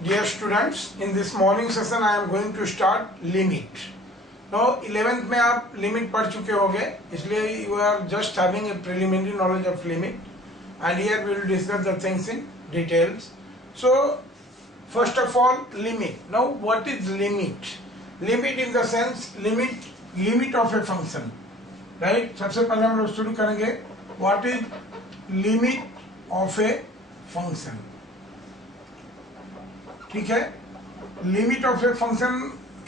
Dear students, in this morning session I am going to start limit. Now 11th में आप limit पढ़ चुके होंगे, इसलिए you are just having a preliminary knowledge of limit, and here we will discuss the things in details. So first of all, limit. Now what is limit? Limit in the sense limit of a function, right? सबसे पहले हम लोग शुरू करेंगे what is limit of a function. ठीक है, limit of a function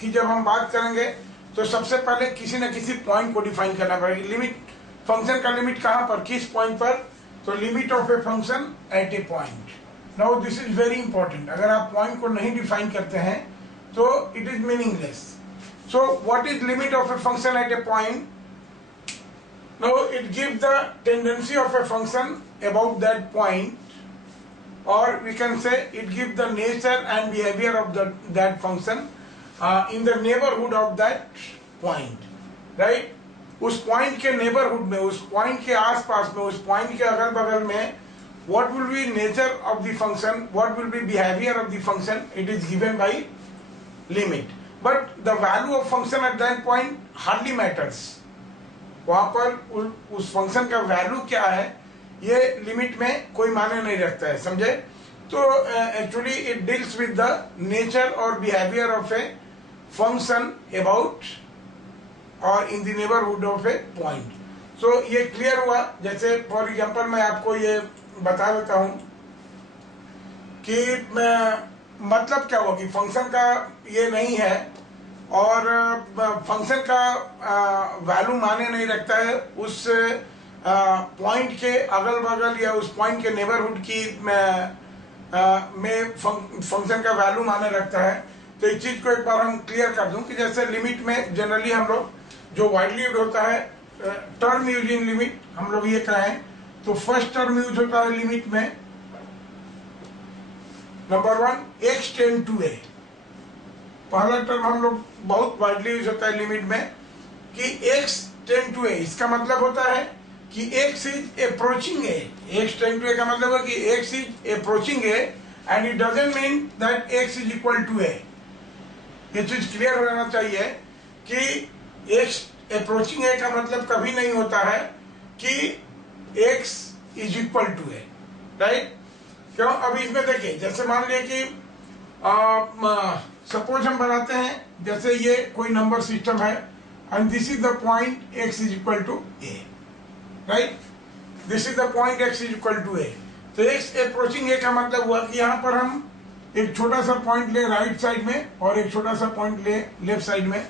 की जब हम बात करेंगे तो सबसे पहले किसी न किसी पॉइंट को डिफाइन करना पड़ेगा. लिमिट फंक्शन का लिमिट कहां पर, किस पॉइंट पर? तो limit of a function at A point. Now this is very important. अगर आप पॉइंट को नहीं डिफाइन करते हैं तो it is meaningless. So what is limit of a function at A point? Now it give the tendency of a function about that point, or we can say it gives the nature and behavior of that function in the neighborhood of that point, right? उस point के neighbourhood में, उस point के आसपास में, उस point के अगल बगल में what will be nature of the function, what will be behavior of the function, it is given by limit. But the value of function at that point hardly matters. वहां पर उस फंक्शन का value क्या है ये limit में कोई मायने नहीं रखता है, समझे? तो actually it deals with the nature और behaviour of a function about और in the neighbourhood of a point. So ये क्लियर हुआ. जैसे फॉर एग्जांपल मैं आपको ये बता देता हूं कि मतलब क्या होगी, फंक्शन का ये नहीं है और फंक्शन का वैल्यू माने नहीं रखता है उस पॉइंट के अगल बगल या उस पॉइंट के नेबरहुड की में फंक्शन का वैल्यू माने रखता है. तो इस चीज को एक बार हम क्लियर कर दूं कि जैसे लिमिट में जनरली हम लोग जो वाइडली यूज होता है टर्म यूज इन लिमिट, हम लोग ये कहें तो फर्स्ट टर्म यूज होता है लिमिट में, number 1 x tend to a. पहला टर्म हम लोग बहुत वाइडली यूज होता है लिमिट में कि x टेंड टू a. इसका मतलब होता है कि x is approaching a. x tend to a का मतलब है कि x is approaching a and it doesn't mean that x is equal to a. ये चीज क्लियर हो जाना चाहिए कि x approaching a का मतलब कभी नहीं होता है कि x is equal to a, right? क्यों? अभी इसमें देखिए, जैसे मान लिया कि सपोज हम बनाते हैं जैसे ये कोई नंबर सिस्टम है and this is the point x is equal to a, right? This is the point x is equal to a. तो x approaching a का मतलब हुआ कि यहाँ पर हम एक छोटा सा पॉइंट ले राइट साइड में और एक छोटा सा पॉइंट ले लेफ्ट साइड में.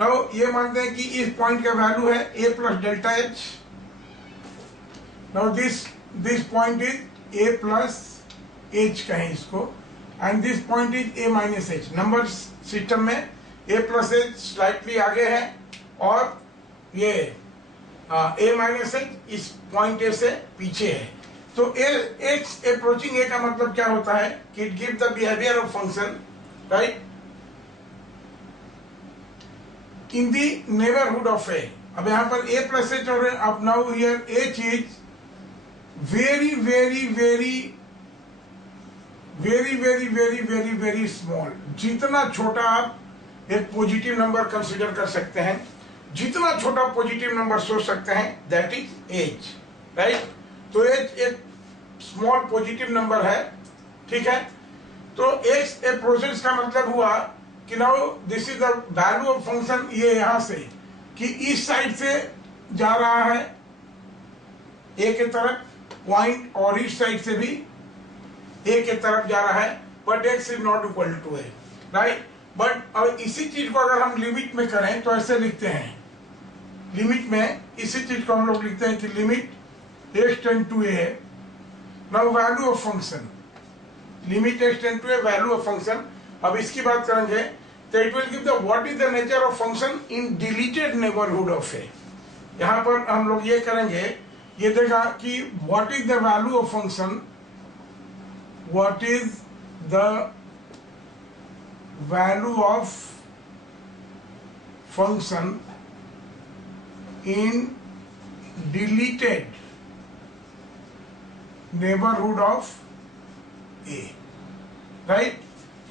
नाउ ये मानते हैं कि इस पॉइंट का वैल्यू है a plus delta h. Now this point is a plus h कहें इसको, and this point is a minus h. Number system में a प्लस h स्लाइटली आगे है और ये a माइनस h इस पॉइंट a से पीछे है. तो x अप्रोचिंग a का मतलब क्या होता है कि it give the behaviour of function, right, in the neighbourhood of a. अब यहाँ पर a प्लस h और अब now here h is very very very very very very very very small. जितना छोटा आप एक पॉजिटिव नंबर कंसीडर कर सकते हैं, जितना छोटा पॉजिटिव नंबर सोच सकते हैं, दैट इज एज, राइट? तो एज एक स्मॉल पॉजिटिव नंबर है, ठीक है? तो एक्स ए प्रोसेस का मतलब हुआ कि now this is the value of function. ये यहां से कि इस साइड से जा रहा है ए के तरफ पॉइंट और इस साइड से भी ए के तरफ जा रहा है, but x is not equal to a, right? But अब इसी चीज को अगर हम लिमिट में करें तो ऐसे लिखते हैं. लिमिट में इसी चीज को हम लोग लिखते हैं कि limit x tend to a. Now value of function, limit x tend to a, value of function. अब इसकी बात करेंगे तो it will give the what is the nature of function in deleted neighbourhood of a. यहाँ पर हम लोग ये करेंगे, ये देखा कि what is the value of function, what is the value of function in deleted neighborhood of a, right?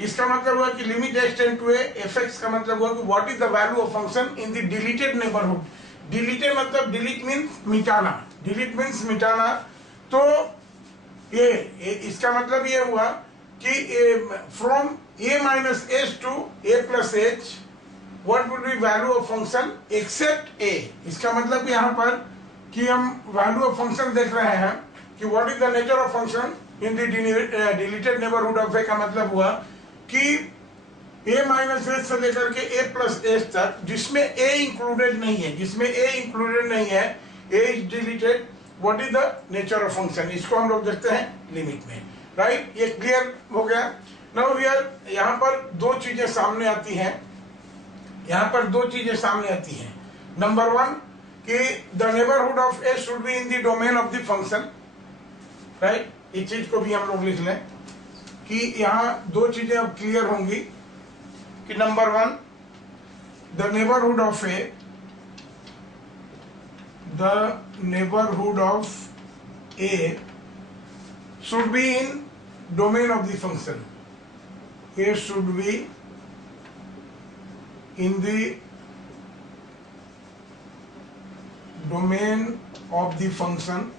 इसका मतलब हुआ कि limit x tend to a f x का मतलब हुआ कि what is the value of function in the deleted neighbourhood. Deleted मतलब delete means मिटाना, डिलीट मीन्स मिटाना। तो ये इसका मतलब ये हुआ कि from a minus h to a plus h what would be value of function except a। इसका मतलब यहाँ पर कि हम वैल्यू ऑफ फंक्शन देख रहे हैं कि what is the nature of function in the deleted neighbourhood of a का मतलब हुआ कि a माइनस एच से लेकर के a प्लस एच तक जिसमें a इंक्लूडेड नहीं है, जिसमें a इंक्लूडेड नहीं है, a is deleted, what is the nature of function, इसको हम लोग देखते हैं लिमिट में। राइट, ये क्लियर हो गया। नाउ हियर यहाँ पर दो चीजें सामने आती हैं, यहाँ पर दो चीजें सामने आती हैं। नंबर वन कि the neighbourhood of a should be in the domain of the function. Right, इस चीज को भी हम लोग लिख लें कि यहाँ दो चीजें अब क्लियर होंगी कि number one, the neighbourhood of a, the neighbourhood of a should be in domain of the function. A should be in the domain of the function,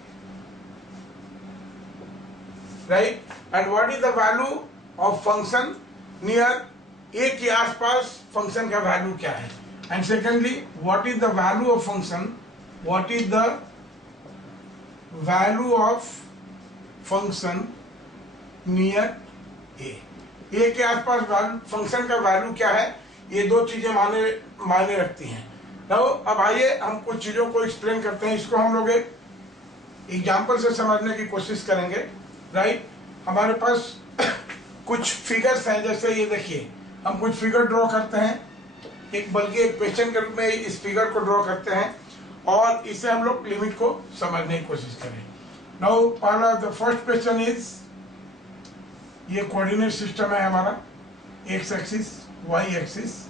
right? And what is the value of function near a के आसपास function का value क्या है? And secondly, what is the value of function? What is the value of function near a? a के आसपास function का value क्या है? ये दो चीजें मायने रखती हैं। तो अब आइए हम कुछ चीजों को एक्सप्लेन करते हैं। इसको हम लोग एक एग्जाम्पल से समझने की कोशिश करेंगे। राइट, हमारे पास कुछ फिगर्स हैं, जैसे ये देखिए, हम कुछ फिगर ड्रॉ करते हैं, बल्कि एक क्वेश्चन के रूप में इस फिगर को ड्रॉ करते हैं और इससे हम लोग लिमिट को समझने की कोशिश करें। नाउ पहला द फर्स्ट क्वेश्चन इज, ये कोऑर्डिनेट सिस्टम है हमारा, x axis, y axis,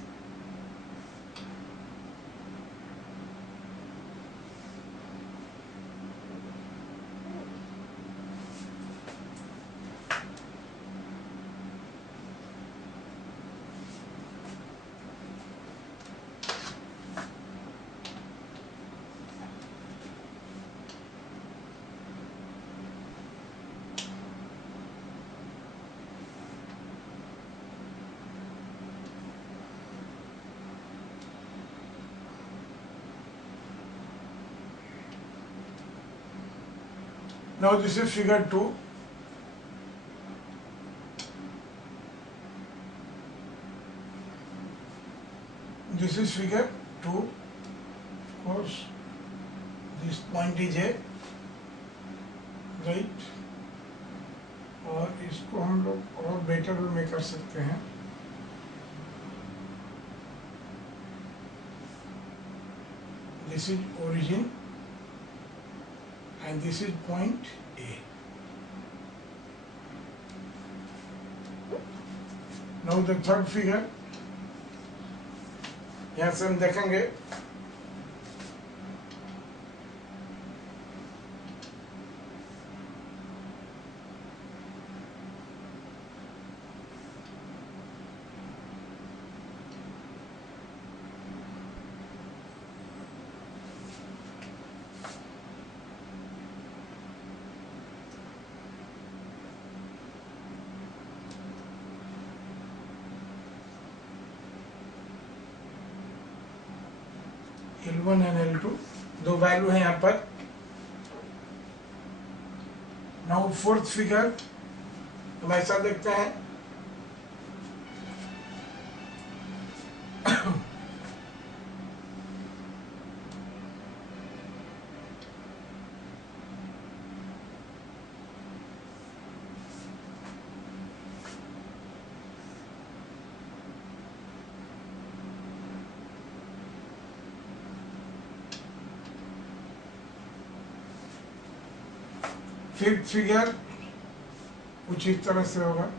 now this is figure 2. This is figure 2. Of course, this point is A, right? और इसको हम लोग और बेटर वे में कर सकते हैं। This is origin and this is point A. Now the third figure, यहाँ से हम देखेंगे L1 एंड L2, दो वैल्यू है यहाँ पर। नाउ फोर्थ फिगर हम ऐसा देखते हैं, फिफ्थ फिगर कुछ इस तरह से होगा।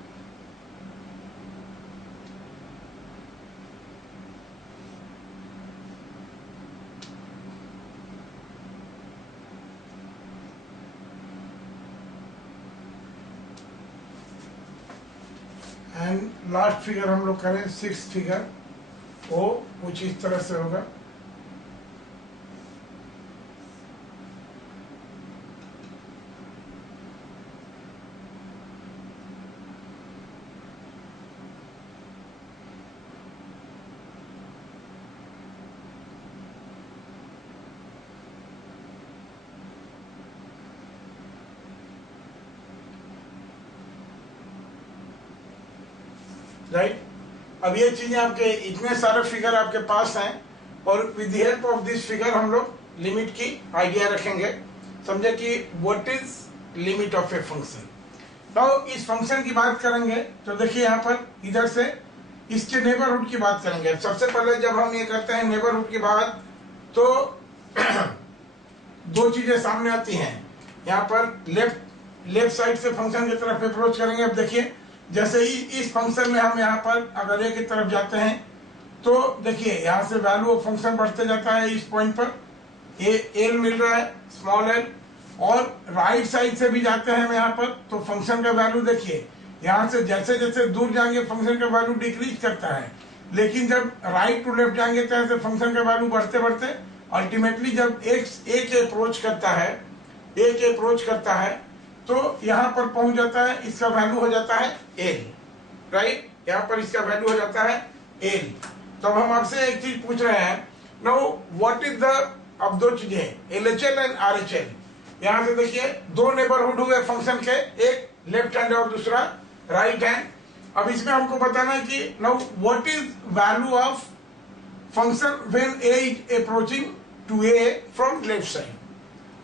एंड लास्ट फिगर हम लोग करें 6th फिगर, वो कुछ इस तरह से होगा। राइट, अब ये चीजें आपके इतने सारे फिगर आपके पास हैं और with the help of this figure हम लोग लिमिट की आइडिया रखेंगे। समझे कि what is limit of a function. तो इस फंक्शन की बात करेंगे तो देखिए यहाँ पर इधर से इसके नेबरहुड की बात करेंगे। सबसे पहले जब हम ये करते हैं नेबरहुड की बात, तो दो चीजें सामने आती हैं। यहाँ पर लेफ्ट साइड से फंक्शन की तरफ अप्रोच करेंगे। अब देखिए जैसे ही इस फंक्शन में हम यहाँ पर अगर ए की तरफ जाते हैं तो देखिए यहाँ से वैल्यू ऑफ फंक्शन बढ़ते जाता है। इस पॉइंट पर एल मिल रहा है, स्मॉल एल, और राइट साइड से भी जाते हैं हम यहाँ पर तो फंक्शन का वैल्यू देखिए यहाँ से जैसे जैसे दूर जाएंगे फंक्शन का वैल्यू डिक्रीज करता है, लेकिन जब राइट टू लेफ्ट जाएंगे तो ऐसे फंक्शन का वैल्यू बढ़ते बढ़ते अल्टीमेटली जब ए के अप्रोच करता है तो यहाँ पर पहुंच जाता है, इसका वैल्यू हो जाता है एल। राइट, यहाँ पर इसका वैल्यू हो जाता है एल। तो अब हम आपसे एक चीज पूछ रहे हैं, नाउ व्हाट इज द, अब दो चीजें एलएचएल एंड आरएचएल। यहाँ से देखिए दो नेबरहुड हुए फंक्शन के, एक लेफ्ट हैंड और दूसरा राइट हैंड। अब इसमें हमको बताना है कि now what is value of function when a is approaching to a from left side.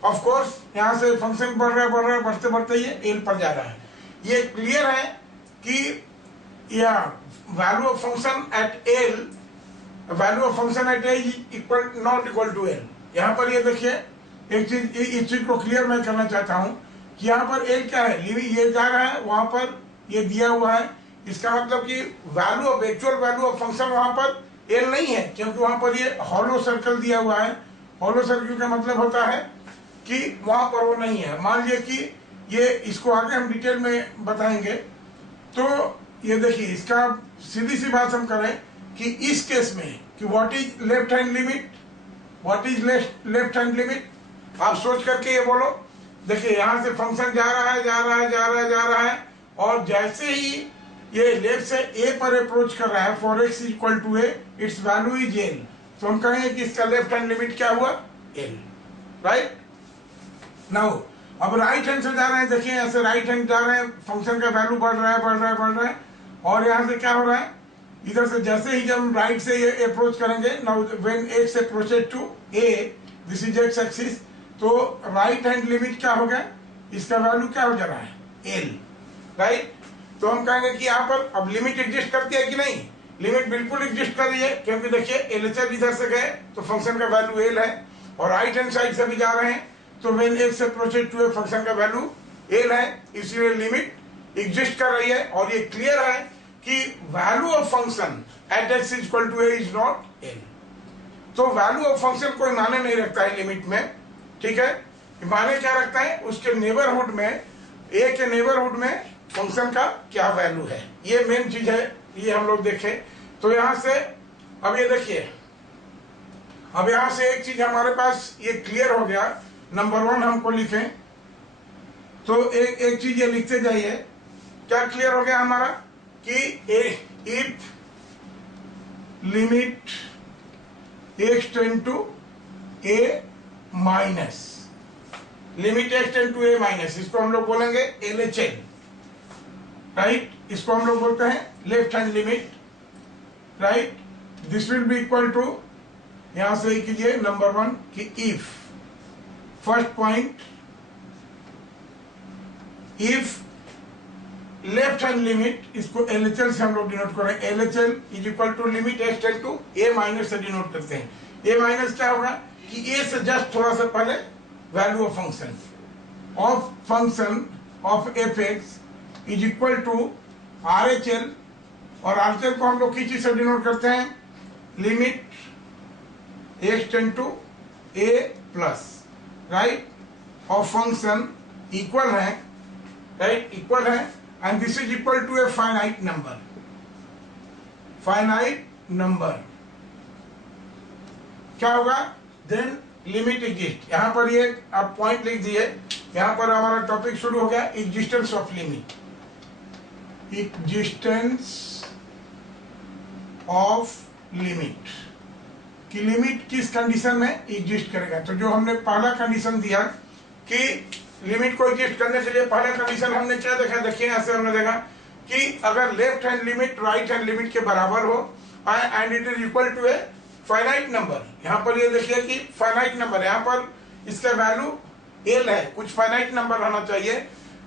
Of course यहाँ से फंक्शन बढ़ रहा है बढ़ते बढ़ते ये एल पर जा रहा है। ये क्लियर है कि या value of function at L, value of function at a equal not equal to L. यहाँ पर ये देखिए एक चीज, इस चीज को क्लियर मैं करना चाहता हूँ कि यहाँ पर एल क्या है, ये जा रहा है, वहां पर ये दिया हुआ है। इसका मतलब कि value of actual value of function वहां पर एल नहीं है, क्योंकि वहां पर ये हॉलो सर्कल दिया हुआ है। हॉलो सर्कल का मतलब होता है कि वहां पर वो नहीं है। मान लीजिए कि ये, इसको आगे हम डिटेल में बताएंगे। तो ये देखिए इसका सीधी सी बात हम करें कि इस केस में कि what is left hand limit, what is left hand limit, आप सोच करके ये बोलो। देखिए यहाँ से फंक्शन जा रहा है और जैसे ही ये लेफ्ट से ए पर अप्रोच कर रहा है, for x equal to a, its value is L. तो हम कहेंगे कि इसका लेफ्ट हैंड लिमिट क्या हुआ, एल। राइट, नाउ अब राइट हैंड से जा रहे हैं, देखिए ऐसे राइट हैंड जा रहे हैं, फंक्शन का वैल्यू बढ़ रहा है और यहाँ से क्या हो रहा है, इधर से जैसे ही जब राइट से ये अप्रोच करेंगे, now when x approached to a, this is x axis, तो राइट हैंड लिमिट क्या हो गया, इसका वैल्यू क्या हो जा रहा है, एल। राइट, तो हम कहेंगे कि यहाँ पर अब लिमिट एग्जिस्ट करती है कि नहीं, लिमिट बिल्कुल एग्जिस्ट कर रही है, क्योंकि देखिए एलएचएल इधर से गए तो फंक्शन का वैल्यू एल है, और राइट हैंड साइड से भी जा रहे हैं तो when x approached to a function का वैल्यू एल है, इसलिए लिमिट एग्जिस्ट कर रही है। और ये क्लियर है कि value of function at x equal to a is not L. तो वैल्यू ऑफ फंक्शन कोई माने नहीं रखता है लिमिट में, ठीक है। माने क्या रखता है, उसके नेबरहुड में, ए के नेबरहुड में फंक्शन का क्या वैल्यू है, ये मेन चीज है। ये हम लोग देखें तो यहां से अब ये देखिए, अब यहां से एक चीज हमारे पास ये क्लियर हो गया। नंबर 1 हमको लिखें तो एक चीज ये लिखते जाइए, क्या क्लियर हो गया हमारा कि if limit x tend to a minus, limit x tend to a minus, इसको हम लोग बोलेंगे एलएचएल। राइट, इसको हम लोग बोलते हैं left hand limit. Right, this will be equal to, यहां से कीजिए नंबर 1 कि if, first point, if left hand limit, इसको एलएचएल से हम लोग डिनोट कर रहे हैं, LHL is equal to limit x tend to a minus से डिनोट करते हैं। ए माइनस क्या होगा कि ए से जस्ट थोड़ा सा पहले value of function of f x is equal to RHL, और आरएचएल को हम लोग किस चीज से डिनोट करते हैं, limit x tend to a plus, right, और फंक्शन इक्वल है, राइट, इक्वल है and this is equal to a finite number, क्या होगा? Then limit exist. यहां पर ये आप पॉइंट लिख दिए, यहां पर हमारा टॉपिक शुरू हो गया existence of limit. Existence of limit कि लिमिट किस कंडीशन में एग्जिस्ट करेगा। तो जो हमने पहला कंडीशन दिया कि लिमिट को एग्जिस्ट करने के लिए पहला कंडीशन हमने क्या देखा, देखिए यहां से हमने देखा कि अगर left hand limit right hand limit के बराबर हो and it is equal to a finite number. यहाँ पर ये देखिए कि फाइनाइट नंबर, यहाँ पर इसका वैल्यू एल है, कुछ फाइनाइट नंबर होना चाहिए,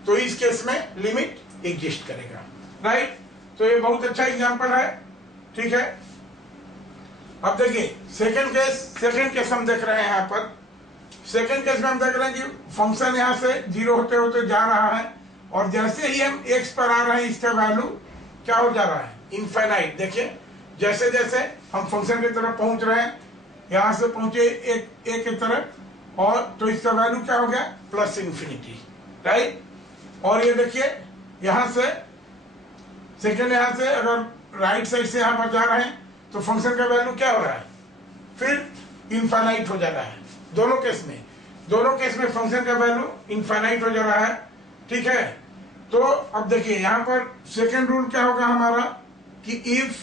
तो इस केस में लिमिट एग्जिस्ट करेगा, राइट। तो ये बहुत अच्छा एग्जांपल है, ठीक है। अब देखिए सेकंड केस हम देख रहे हैं। यहाँ पर सेकंड केस में हम देख रहे हैं कि फंक्शन यहाँ से जीरो होते होते जा रहा है और जैसे ही हम एक्स पर आ रहे हैं इसका वैल्यू क्या हो जा रहा है, इनफाइनाइट। देखिए जैसे जैसे हम फंक्शन की तरफ पहुंच रहे हैं, यहां से पहुंचे एक की तरफ, और तो इसका वैल्यू क्या हो गया, प्लस इन्फिनिटी, राइट। और ये देखिए यहां से सेकंड, यहां से अगर राइट साइड से यहां पर जा रहे हैं तो फंक्शन का वैल्यू क्या हो रहा है, फिर इनफाइनाइट हो जा रहा है। दोनों केस में फंक्शन का वैल्यू इनफाइनाइट हो जा रहा है, ठीक है। तो अब देखिए यहां पर सेकंड रूल क्या होगा हमारा कि if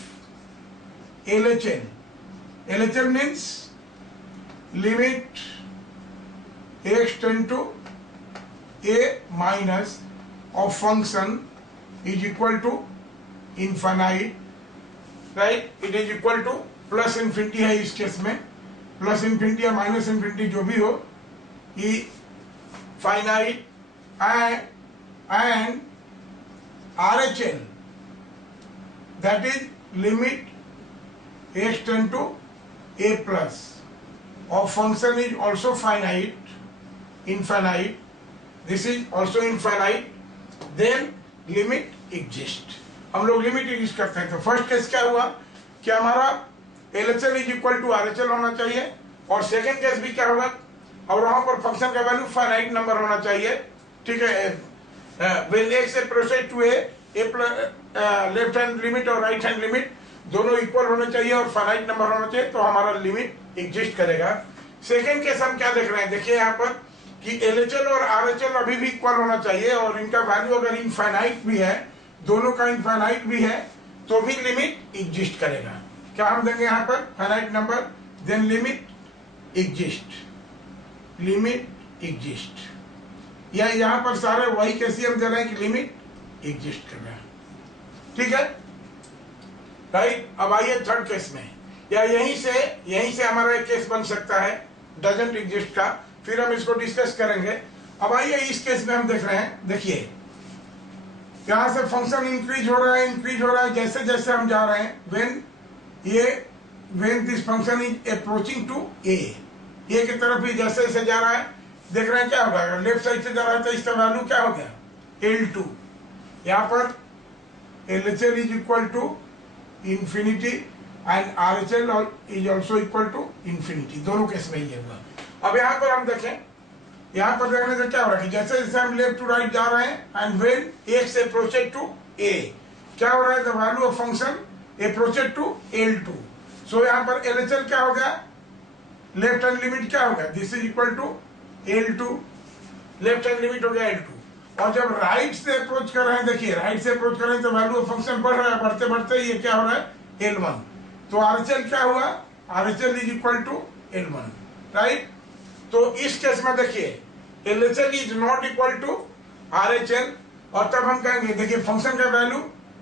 LHL means limit x tend to a minus of function is equal to infinite, right. It is equal to plus infinity है इस केस में, प्लस इन्फिनिटी या माइनस इन्फिनिटी जो भी हो, ई finite and RHL, that is limit x tend to a plus of function is also infinite, this is also infinite, then limit exist। हम लोग लिमिट एग्जिस्ट करते हैं। तो फर्स्ट केस क्या हुआ कि हमारा LHL is equal to RHL होना चाहिए, और सेकेंड केस भी क्या होगा, और वहां पर फंक्शन का वैल्यू फाइनाइट नंबर होना चाहिए, ठीक है। when x approaches to a left hand limit और राइट हैंड लिमिट दोनों इक्वल होने चाहिए और फाइनाइट नंबर होना चाहिए, तो हमारा लिमिट एग्जिस्ट करेगा। सेकेंड केस हम क्या देख रहे हैं, देखिए यहाँ पर कि LHL और RHL अभी भी इक्वल होना चाहिए और इनका वैल्यू अगर इनफाइनाइट भी है, दोनों का इनफाइनाइट भी है, तो भी लिमिट एग्जिस्ट करेगा। क्या हम देंगे यहाँ पर finite number, then limit exist, या यहाँ पर सारे वही कैसे हम दे रहे हैं कि लिमिट एग्जिस्ट कर रहा है, ठीक है, राइट। अब आइए थर्ड केस में, या यहीं से हमारा एक केस बन सकता है डजंट एग्जिस्ट का, फिर हम इसको डिस्कस करेंगे। अब आइए इस केस में हम देख रहे हैं, देखिए यहां से फंक्शन इंक्रीज हो रहा है जैसे जैसे हम जा रहे हैं, when this function is approaching to a की तरफ ही जैसे जैसे जा रहा है, देख रहे हैं क्या होगा, अगर लेफ्ट साइड से जा रहा है तो इसका वैल्यू क्या हो गया, L2। यहाँ पर LHL is equal to infinity and RHL is also equal to infinity, दोनों केस में ये हुआ। अब यहाँ पर हम देखें, यहाँ पर देखने से क्या हो रहा है कि जैसे जैसे हम लेफ्ट टू राइट जा रहे हैं and when x approached to a, क्या हो रहा है, the value of function approached to L2। सो यहाँ पर LHL क्या हो गया, लेफ्ट हैंड लिमिट क्या हो गया, this is equal to L2, left hand limit हो गया L2। और जब राइट से अप्रोच कर रहे हैं, देखिए राइट से अप्रोच कर रहे हैं तो वैल्यू ऑफ फंक्शन बढ़ रहा है, बढ़ते बढ़ते ये क्या हो रहा है L1। तो RHL क्या हुआ, RHL is equal to L1, right. तो इस केस में देखिए LHL is not equal to RHL, और तब हम कहेंगे देखिए फंक्शन का वैल्यू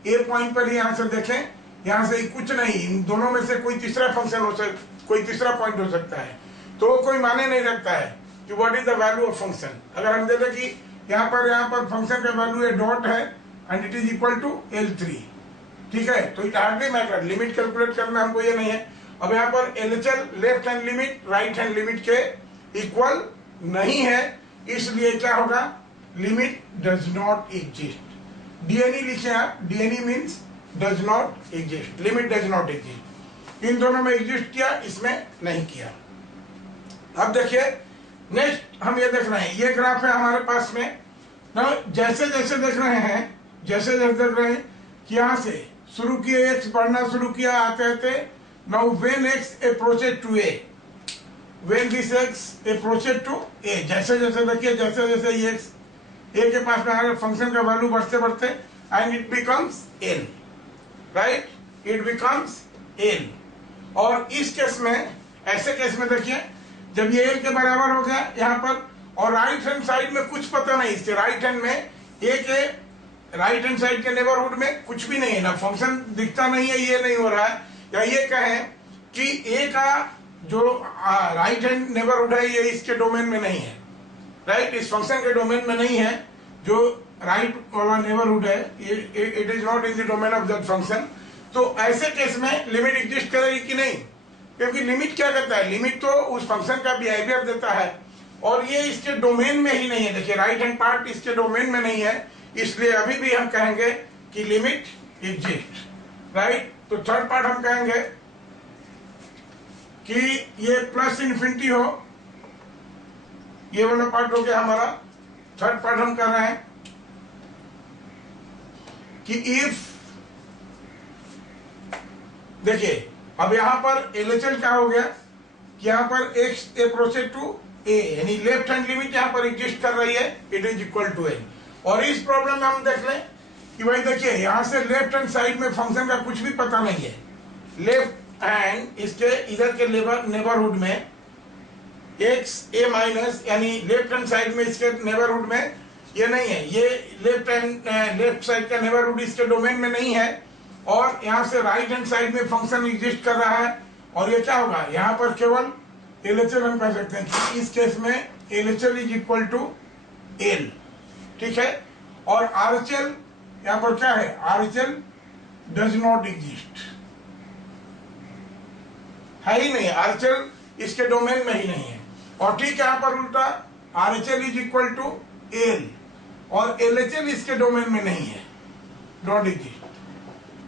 ए पॉइंट पर ही, यहां से देखें, यहां से कुछ नहीं, इन दोनों में से कोई तीसरा फंक्शन हो सकता, कोई तीसरा पॉइंट हो सकता है, तो कोई माने नहीं रखता है कि what is the value of function. अगर हम देखें कि यहाँ पर फंक्शन का वैल्यू ए डॉट है and it is equal to L3, ठीक है, तो it hardly matter, limit calculate करना हमको ये नहीं है। अब यहाँ पर LHL left hand limit right hand limit के इक्वल नहीं है, इसलिए क्या होगा, limit does not exist. DNE लिखे आप, DNE means does not exist, limit does not exist. इन दोनों में एग्जिस्ट किया, इसमें नहीं किया। अब देखिए नेक्स्ट हम ये देख रहे हैं, ये ग्राफ है हमारे पास में ना, जैसे जैसे देख रहे हैं जैसे जैसे देख रहे हैं कि यहाँ से शुरू किए x बढ़ना शुरू किया आते आते, now when x approaches to a, when this x approaches to a, जैसे जैसे देखिए जैसे जैसे ये x a के पास में आएगा फंक्शन का वैल्यू बढ़ते बढ़ते and it becomes n, right, it becomes n। और इस केस में, ऐसे केस में देखिए जब ये n के बराबर हो गया यहाँ पर, और राइट हैंड साइड में कुछ पता नहीं, इसके राइट हैंड में a के राइट हैंड साइड के नेबरहुड में कुछ भी नहीं है ना, फंक्शन दिखता नहीं है, ये नहीं हो रहा है, या ये कहें कि a का जो राइट हैंड नेबरहुड है ये इसके डोमेन में नहीं है, राइट, इस फंक्शन के डोमेन में नहीं है, जो राइट वाला नेबरहुड है it is not in the domain of that function. तो ऐसे केस में लिमिट एग्जिस्ट करेगी कि नहीं, क्योंकि लिमिट क्या करता है, लिमिट तो उस फंक्शन का बिहेवियर देता है और ये इसके डोमेन में ही नहीं है। देखिए राइट हैंड पार्ट इसके डोमेन में नहीं है, इसलिए अभी भी हम कहेंगे कि लिमिट एग्जिस्ट, राइट। तो थर्ड पार्ट हम कहेंगे कि ये प्लस इन्फिनिटी हो, ये वाला पार्ट हो गया हमारा। थर्ड पार्ट हम कर रहे हैं कि इफ, देखिए अब यहां पर एलएचएल क्या हो गया कि यहां पर x अप्रोचेज टू a, यानी लेफ्ट हैंड लिमिट यहां पर एग्जिस्ट कर रही है, it is equal to a। और इस प्रॉब्लम में हम देख लें कि भाई देखिए यहां से लेफ्ट हैंड साइड में फंक्शन का कुछ भी पता नहीं है, लेफ्ट हैंड इसके इधर के नेबरहुड में x a माइनस, यानी लेफ्ट हैंड साइड में इसके नेबरहुड में ये नहीं है, ये लेफ्ट साइड का नेबरहुड इसके डोमेन में नहीं है, और यहां से राइट हैंड साइड में फंक्शन एग्जिस्ट कर रहा है, और ये क्या होगा, यहां पर केवल एलएचएल हम कह सकते हैं कि इस केस में LHL is equal to L, ठीक है। और आरएचएल यहां पर क्या है, आरएचएल डज नॉट एग्जिस्ट, है ही नहीं, आरएचएल इसके डोमेन में ही नहीं है। और ठीक है यहां पर उल्टा RHL is equal to L और एलएचएल इसके डोमेन में नहीं है, नॉट एग्जिस्ट।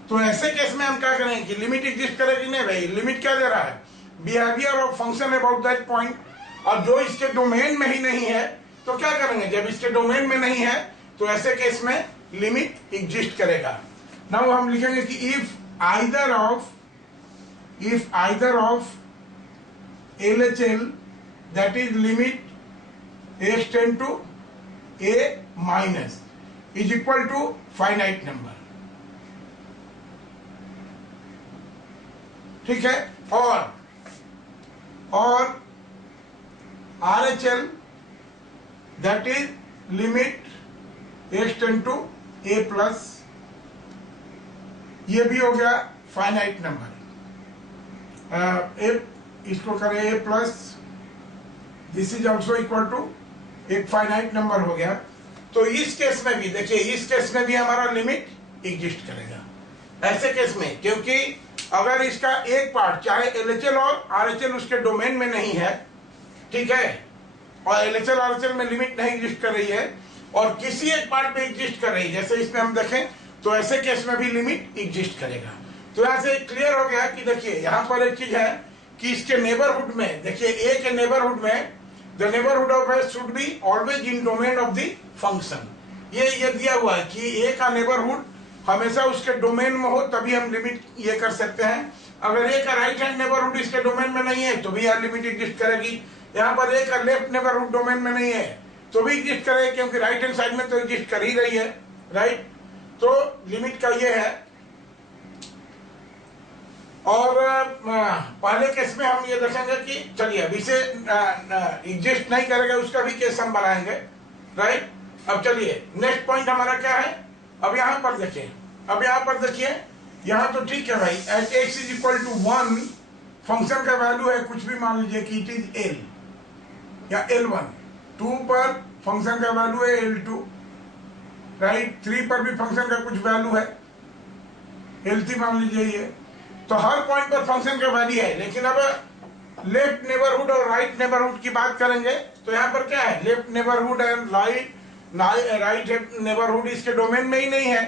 तो ऐसे केस में हम क्या करेंगे कि लिमिट एग्जिस्ट करेगी नहीं भाई, लिमिट क्या दे रहा है, behaviour of function about that point, और जो इसके डोमेन में ही नहीं है तो क्या करेंगे, जब इसके डोमेन में नहीं है तो ऐसे केस में लिमिट एग्जिस्ट करेगा। नाउ हम लिखेंगे कि if either of LHL that is limit x tend to a minus is equal to finite number, ठीक है। और RHL that is limit x tend to a plus, ये भी हो गया फाइनाइट नंबर, इसको करें a plus, this is also equal to एक फाइनाइट नंबर हो गया। तो इस केस में भी देखिए, इस केस में भी हमारा लिमिट एग्जिस्ट करेगा ऐसे केस में, क्योंकि अगर इसका एक पार्ट चाहे LHL और RHL उसके डोमेन में नहीं है, ठीक है, और LHL RHL में लिमिट नहीं एग्जिस्ट कर रही है और किसी एक पार्ट में एग्जिस्ट कर रही है, जैसे इसमें हम देखें, तो ऐसे केस में भी लिमिट एग्जिस्ट करेगा। तो यहाँ से क्लियर हो गया कि देखिए यहाँ पर एक चीज है कि इसके नेबरहुड में, देखिए a के नेबरहुड में the neighbourhood of s should be always in domain of the function. ये दिया हुआ है कि a का नेबरहुड हमेशा उसके डोमेन में हो, तभी हम लिमिट ये कर सकते हैं। अगर a का राइट हैंड नेबरहुड इसके डोमेन में नहीं है तो भी यहाँ लिमिट एग्जिस्ट करेगी। यहाँ पर a का लेफ्ट नेबरहुड डोमेन में नहीं है तो भी एग्जिस्ट करेगी, क्योंकि राइट हैंड साइड में तो एग्जिस्ट कर ही रही है, राइट। तो लिमिट का ये है। और पहले केस में हम ये देखेंगे कि चलिए अब इसे एग्जिस्ट नहीं करेगा उसका भी केस हम बनाएंगे, राइट। अब चलिए नेक्स्ट पॉइंट हमारा क्या है, अब यहाँ पर देखिए, यहाँ तो ठीक है भाई, at x is equal to 1 function का वैल्यू है कुछ भी, मान लीजिए कि इट इज l या L1, 2 पर फंक्शन का वैल्यू है L2, राइट, 3 पर भी फंक्शन का कुछ वैल्यू है L3 मान लीजिए ये। तो हर पॉइंट पर फंक्शन का वैल्यू है, लेकिन अब लेफ्ट नेबरहुड और राइट नेबरहुड की बात करेंगे तो यहाँ पर क्या है, left neighbourhood and right neighbourhood इसके डोमेन में ही नहीं है,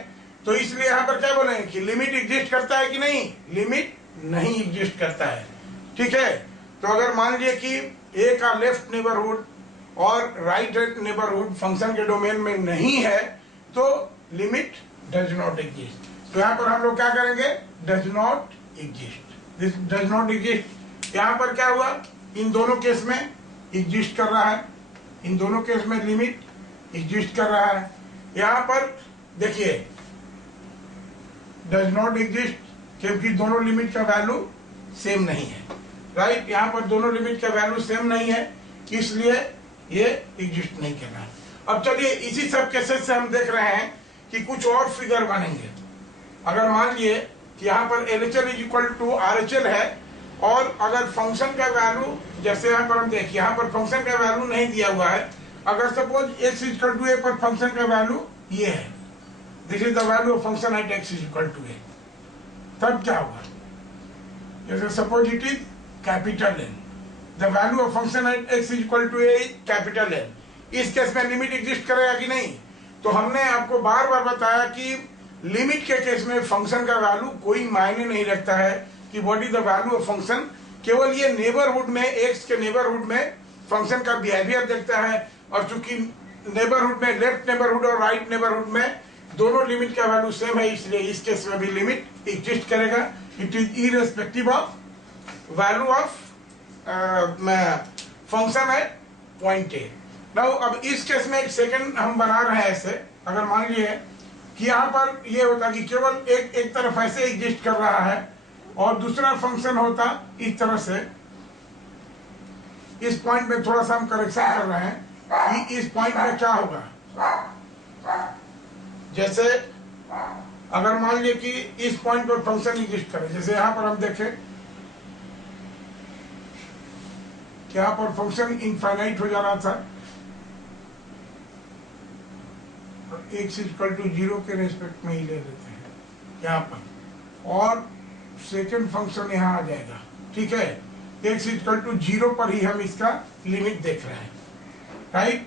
तो इसलिए यहाँ पर क्या बोलेंगे कि लिमिट एग्जिस्ट करता है कि नहीं, लिमिट नहीं एग्जिस्ट करता है, ठीक है। तो अगर मान लीजिए कि a का लेफ्ट नेबरहुड और राइट नेबरहुड फंक्शन के डोमेन में नहीं है तो लिमिट डज नॉट एग्जिस्ट। तो यहाँ पर हम लोग क्या करेंगे, does not exist, this does not exist. यहाँ पर क्या हुआ, इन दोनों केस में एग्जिस्ट कर रहा है, इन दोनों केस में लिमिट एग्जिस्ट कर रहा है। यहाँ पर देखिए डज नॉट एग्जिस्ट क्योंकि दोनों लिमिट का वैल्यू सेम नहीं है, राइट। यहाँ पर दोनों लिमिट का वैल्यू सेम नहीं है, इसलिए ये एग्जिस्ट नहीं कर रहा है। अब चलिए इसी सब केसेस से हम देख रहे हैं कि कुछ और फिगर बनेंगे। अगर मान लिए कि यहाँ पर LHL is equal to RHL है और अगर फंक्शन का वैल्यू, जैसे यहाँ पर हम देखिए यहाँ पर फंक्शन का वैल्यू नहीं दिया हुआ है, अगर suppose x is equal to a पर फंक्शन का वैल्यू ये है, this is the value of function at x is equal to a, तब क्या होगा, जैसे suppose it is capital N, the value of function at x is equal to a is capital N। इस case में limit exist करेगा कि नहीं? तो हमने आपको बार बार बताया कि लिमिट के केस में फंक्शन का वैल्यू कोई मायने नहीं रखता है कि what is the value of function, केवल ये नेबरहुड में, एक्स के नेबरहुड में फंक्शन का बिहेवियर देखता है। और चूंकि नेबरहुड में, लेफ्ट नेबरहुड और राइट नेबरहुड में दोनों लिमिट का वैल्यू सेम है, इसलिए इस केस में भी लिमिट एग्जिस्ट करेगा। It is irrespective of value of function eight point A. Now अब इस केस में एक सेकंड हम बना रहे हैं ऐसे, अगर मान लिए कि यहाँ पर ये होता कि केवल एक तरफ ऐसे एग्जिस्ट कर रहा है और दूसरा फंक्शन होता इस तरह से, इस पॉइंट में थोड़ा सा हम करेक्शन कर रहे हैं कि इस पॉइंट में क्या होगा। जैसे अगर मान लिए कि इस पॉइंट पर फंक्शन एग्जिस्ट करे, जैसे यहाँ पर हम देखें कि यहाँ पर फंक्शन इनफाइनाइट हो जा रहा था, x इक्वल टू 0 के रेस्पेक्ट में ही ले लेते हैं यहाँ पर, और सेकंड फंक्शन यहाँ आ जाएगा, ठीक है। x इक्वल टू 0 पर ही हम इसका लिमिट देख रहे हैं, राइट,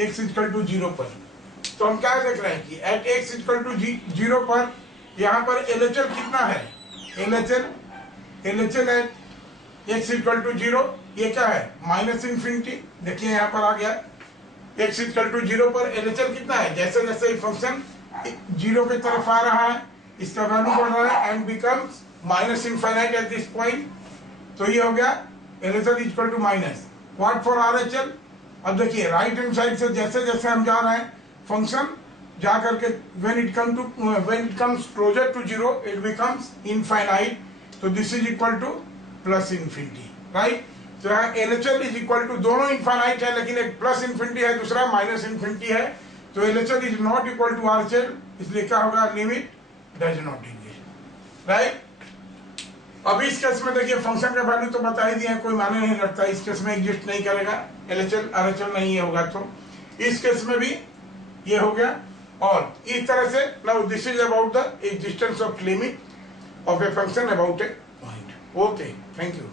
x इक्वल टू 0 पर। तो हम क्या देख रहे हैं कि एट x इक्वल टू 0 पर यहाँ पर LHL कितना है, LHL at x equal to 0, ये क्या है, माइनस इन्फिनिटी। देखिए यहाँ पर आ गया x इक्वल टू 0 पर LHL कितना है, जैसे जैसे फंक्शन 0 की तरफ आ रहा है इसका वैल्यू बढ़ रहा है and becomes minus infinite at this point. तो ये हो गया LHL equal to minus what for RHL। अब देखिए राइट हैंड साइड से जैसे जैसे हम जा रहे हैं फंक्शन जा करके when it comes closer to 0 it becomes infinite, तो this is equal to plus infinity, right. तो यहाँ LHL इज इक्वल टू, दोनों इनफाइनाइट है लेकिन एक प्लस इन्फिनिटी है दूसरा माइनस इन्फिनिटी है, तो LHL is not equal to RHL, इसलिए क्या होगा, limit does not exist, right. अब इस केस में देखिए फंक्शन का वैल्यू तो बता ही दिया, कोई मायने नहीं रखता, इस केस में एग्जिस्ट नहीं करेगा, LHL RHL नहीं होगा, तो इस केस में भी ये हो गया। और इस तरह से now this is about the existence of limit of a function about A point. Okay, thank you.